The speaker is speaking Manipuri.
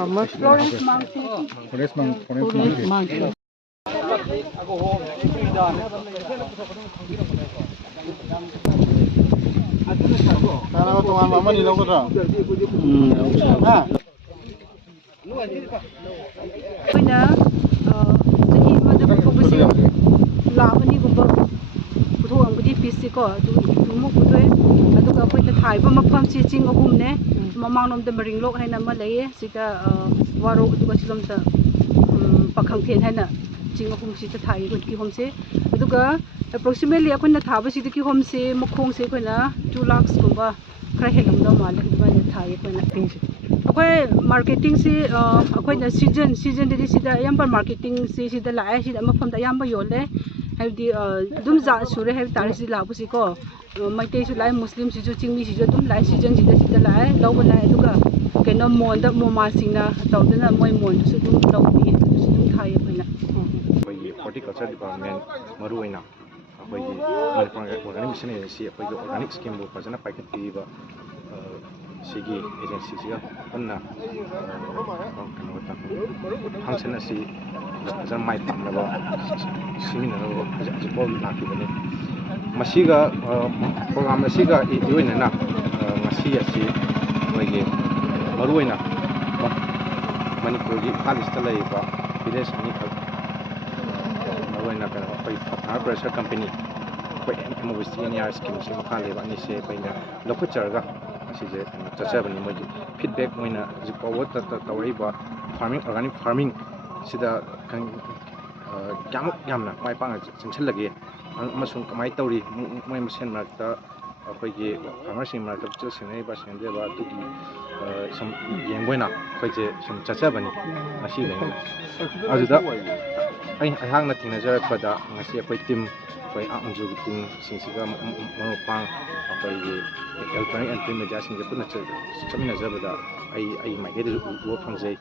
Florence monkey. Forest monkey. Kalau tuan mama ni lakukan tak? Kita jadi macam fokus lawan ni gumba putu ang budi pisi ko tu mu putu adu ka kita thai ba mapham chi ching ahum ne mamang nom te maring lok hai na ma lei sita waro adu ka silom ta pakhang then hai na ching ahum si ta thai ko ki hom se adu ka approximately akon na thaba si ki hom se mukhong se ko na 2 lakhs gumba khra helam da ma le ba na thai ko na okay marketing si akoy na season de sida yamba marketing si sida la ai sida mafam da yamba yole haidi dum za sure have tar si la bu si ko maite su lai muslim si ju chingmi si ju dum lai season sida la ai law ba lai duka keno mon da mo ma singna taw dana moi mon su dum law bi su dum thai paina bai horticulture department maru aina bai organic mission agency bai organic scheme bu fazana packet ba sigi agency siga panna function asi fazana mai pamnaba siminaro ajibol nakibani masiga program asiga iwina na ngasi asi bai maruina manipur gi palista laiba village ani khal maruina ka pai pressure company pai AMWJU scheme si makha leba ni se pai na lokucharga asije chachabani moji feedback moina jipawo ta tawriba farming organic farming sida kan yamna mai pang chingchalage amasung kamai tawri moi masen markta akhoi farmersing market chu sinai ba sende ba tugi sam yengboina khoi je sum chachabani ngasi le ajuda ai hangna thingnajar pada ngasi akhoi team akhoi AMWJU team singsiga monopang akhoi electronic and print media singje punna chamina jabada ai mai ge wo phangjai